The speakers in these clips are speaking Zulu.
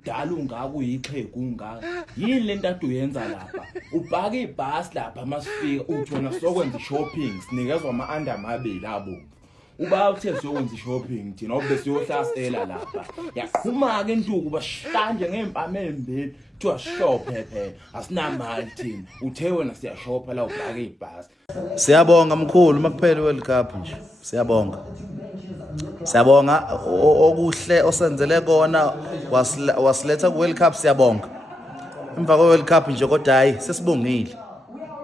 udala ungaka uyixhegu ungaka yini lento ade uyenza lapha ubhaka ibhasi lapha masifika uthi wena sokwenza shopping sinikezwa ama-under amabili abomvu uba uthe siyokwenza shopping thina obe siyohlasela lapha yaqhuma ke intuku basihlanje ngempama embili kuthiwa shophe phela asinamali thina uthe wena siyashopha la ubhaka ibhasi. Siyabonga mkhulu makuphela iWorld Cup nje. Siyabonga. Siyabonga okuhle osenzele kona wasiletha kuWorld Cup siyabonga. Emva kweWorld Cup nje kodwa hayi sesibongile.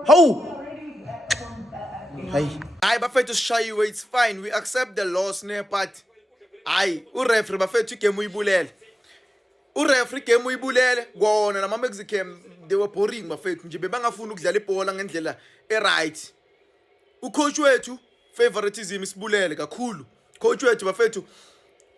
Hawu. Hayi bafethu sishayiwe, it's fine, we accept the loss ne, but hayi ureferee bafethu igame uyibulele. Ureferee game uyibulele kona nama Mexican they were boring bafethu nje bebangafuna ukudlala ibhola ngendlela right. Ucoach wethu favoritism isibulele kakhulu. Coach wethu bafethu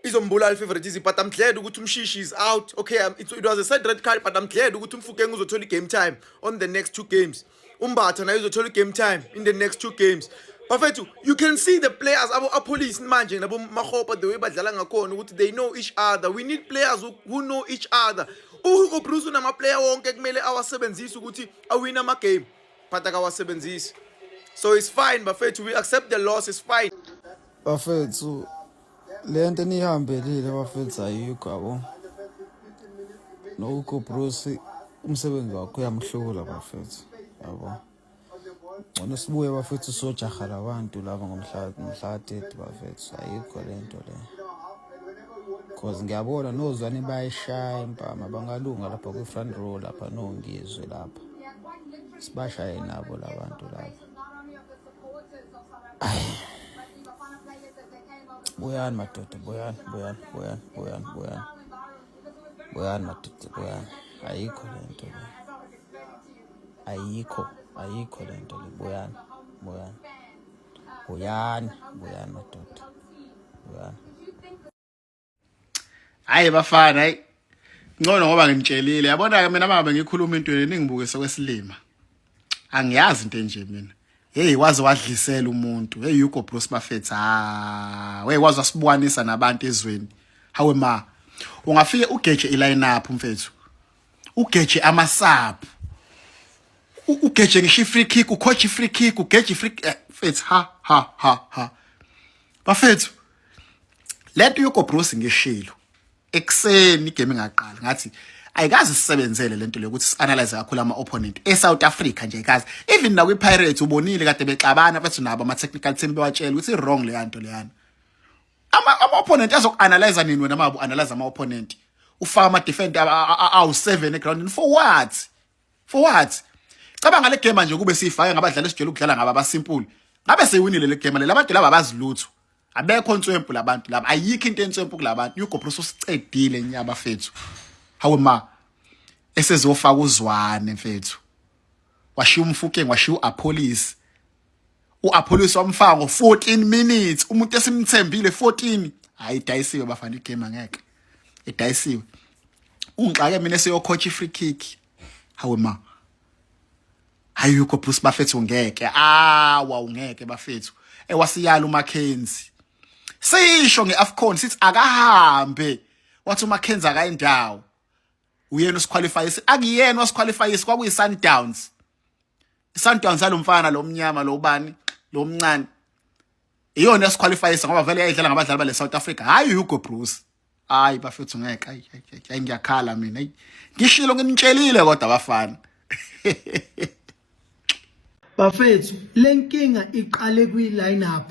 izombulala favoritism, but I'm glad ukuthi umshishi is out. Okay, it was a sad red card, but I'm glad ukuthi umfukeng uzothola game time on the next 2 games. Umbatha naye uzothola game time in the next 2 games. Bafethu, you can see the players abo police manje nabo mahopa the way badlala ngakhona ukuthi they know each other. We need players who know each other. Uhugo Bruce unama player wonke kumele awasebenzise ukuthi awina ama game, but akawasebenzisi. So it's fine bafethu, we accept the loss, it's fine. Bafethu lento nihambelile bafethu ayikho yabo. Uhugo Bruce umsebenzi wakhe uyamhlula bafethu yabo. Wona sibuye bafethu sojaha labantu laba ngomhla 30 bafethu ayikho lento le. Because ngiyabona nozwane bayishaya impama bangalunga lapha ku front row lapha nongizwe lapha. Sibashaye nabo labantu lapha. Buyani madoda, buyani madoda, buyani. Ayikho lento le. Ayikho lento le, buyani madoda, buyani. Hayi bafana, hayi ngcono ngoba ngimtshelile. Yabona ke mina mama ngikhuluma into le ningibukise kwesilima. Angiyazi into enje mina. Hey wazi wadlisela umuntu. Hey Hugo Bruce bafethu. Hey wazi wasibukwanisa nabantu ezweni. Hawe ma. Ungafike ugeje iline up mfethu. Ugeje amasap. Ugeje ngisho free kick, ucoach free kick, ugeje free mfethu ha. Bafethu. Lethu Hugo Bruce ngishilo. Ekseni igame ingaqala ngathi ayikazi sisebenzele lento lokuthi sianalyze kakhulu ama opponent eSouth Africa nje ikazi even na kwiPirates ubonile kade bexabana bethu nabo ama technical team bewatshela ukuthi wrong le yanto leyana ama opponent azokuanalyze nini wena mabu analyze ama opponent ufaka ama defender awu 7 eground for what cabanga le game nje kube sifake ngabadlali esijela ukudlala ngaba basimple ngabe seyiwinile le game le labantu laba bazilutho abekho nswempu labantu laba ayikho into enswempu kulabantu Hugo Bruce usicedile nyaba fethu hawe ma esezofaka uzwane mfethu washiya umfukeng washiya uApollos wamfaka ngo14 minutes umuntu esimthembile 14 hayi dayisiwe bafana igame angeke edayisiwe ungixake mina seyocoach free kick hawe ma hayi Hugo Bruce bafethu ngeke ungeke bafethu ewasiyala uMackenzie sisho ngeAfcon sithi akahambe wathi uMackenzie akayindawo uyena usiqualify akuyena wasiqualify kwakuyi Sundowns iSundowns alomfana lo mnyama lo ubani lo mncane iyona yasiqualify ngoba vele yayidlala ngabadlali bale South Africa hayi Hugo Bruce hayi bafethu ngeke hayi ngiyakhala mina ngishilo nginitshelile kodwa bafana bafethu lenkinga iqale kwi lineup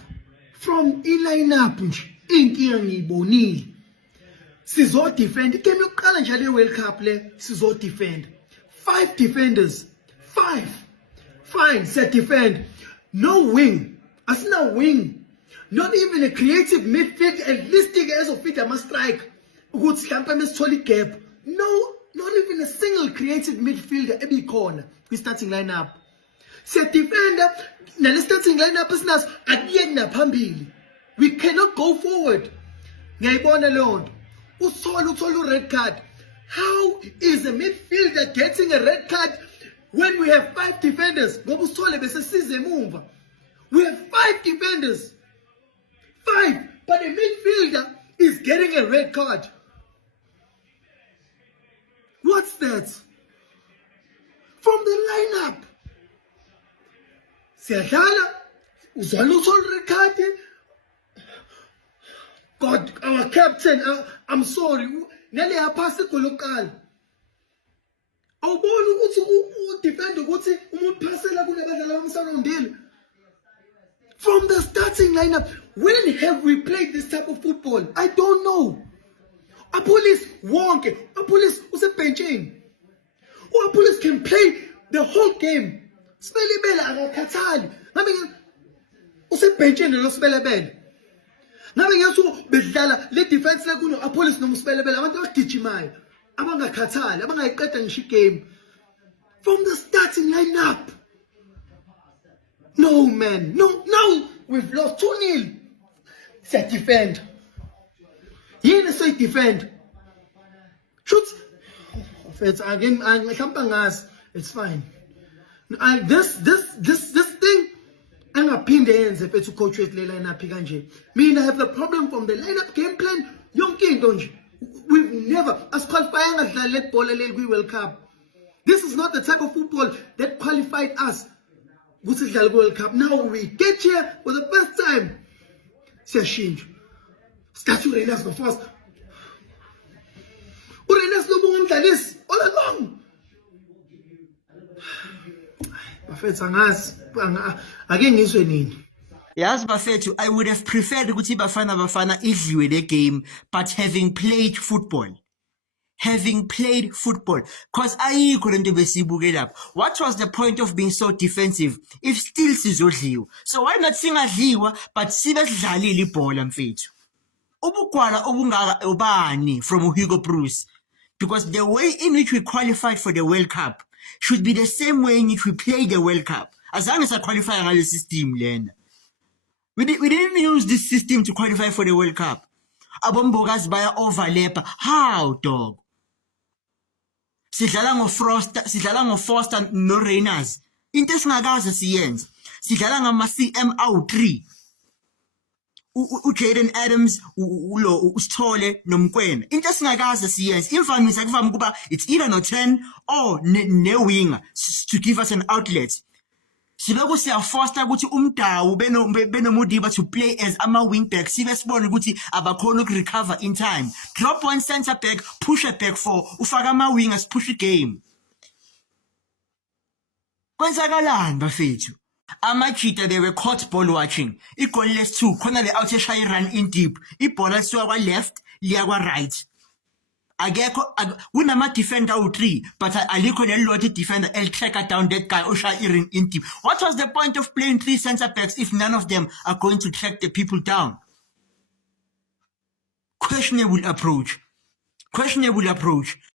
from i-lineup nje inkinga ngiyibonile sizo defend igame yokuqala nje le World Cup le sizo defend 5 defenders 5 fine set defend no wing asina wing not even a creative midfield at least ezofita ama strike ukuthi mhlawumbe mesithola igap not even a single creative midfielder ebikhona kwi starting lineup set defender nale starting lineup isinaso akuyeki naphambili we cannot go forward ngiyayibona leyo nto uthola red card. How is a midfielder getting a red card when we have 5 defenders? Ngoba usithole bese size emumva. We have 5 defenders. 5, but a midfielder is getting a red card. that? From the lineup. Siyadlala, uzwana uthola rekhadi. God, our captain, I'm sorry. Nele yapasa igolokuqala. Awuboni ukuthi udefend ukuthi umuntu phasela kunabadlali abamsarondile. From the starting lineup, when have we played this type of football? I don't know. A police wonke, a police usebenchini. A police can play the whole game. Spelebele akakhathali. Ngabe usebenchini lo spelebele. Ngabe ngeso bedlala le defense le kuno a police nomspelebele abantu abagijimayo abangakhathali abangayiqeda ngisho igame. From the starting lineup. No, man. No. We've lost 2-0. Say defend. Yini say defend. Shoot. It's again. It's fine. This thing. I'm a pin the ends if it's a coach with lineup kanje. I have the problem from the lineup game plan. Young king, don't you? We've never as qualifying as the let ball World Cup. This is not the type of football that qualified us. World Cup. Now we get here for the first time. Siyashintsha. Statue Renas go first. Urenas no umdlalisi all along. Bafethu angazi ake ngizwe nini. Yes, Bafethu, I would have preferred ukuthi Bafana idliwe the game, but having played football. Cause ayikho lento besibukela lapha. What was the point of being so defensive if still sizodliwa? So why not singadliwa but sibe sidlalile ibhola mfethu? Ubugwala obungaka ubani from Hugo Bruce, because the way in which we qualified for the World Cup should be the same way in which we play the World Cup. As long as I qualify ngale system lena. We didn't use this system to qualify for the World Cup. Abombokazi baya overlap. How, dog? Sidlala ngo-Foster no Reyners. Into esingakaze siyenze. Sidlala ngama-CM awu-3. uJaden Adams, uSithole noMkwena. Into esingakaze siyenze. Imvamisa kuvama ukuba it's either no 10 or ne-winger to give us an outlet. Siloku siyafoster ukuthi umdawu benomudiba to play as ama-wing back. Sibe sibone ukuthi abakhona ukurecover in time. Drop one center back, push a back 4. Ufaka ama-wingers, push the game. Kwenzakalani bafethu? Amajita, they were caught ball watching. Goalless 2. Khona le out eshaya run in deep. Ibhola lisuka kwa left, liya kwa right. Agekho kunama defender u3, but alikho nelilodwa defender el-tracker down that guy oshaya in deep. What was the point of playing 3 center backs if none of them are going to track the people down? Questionable approach.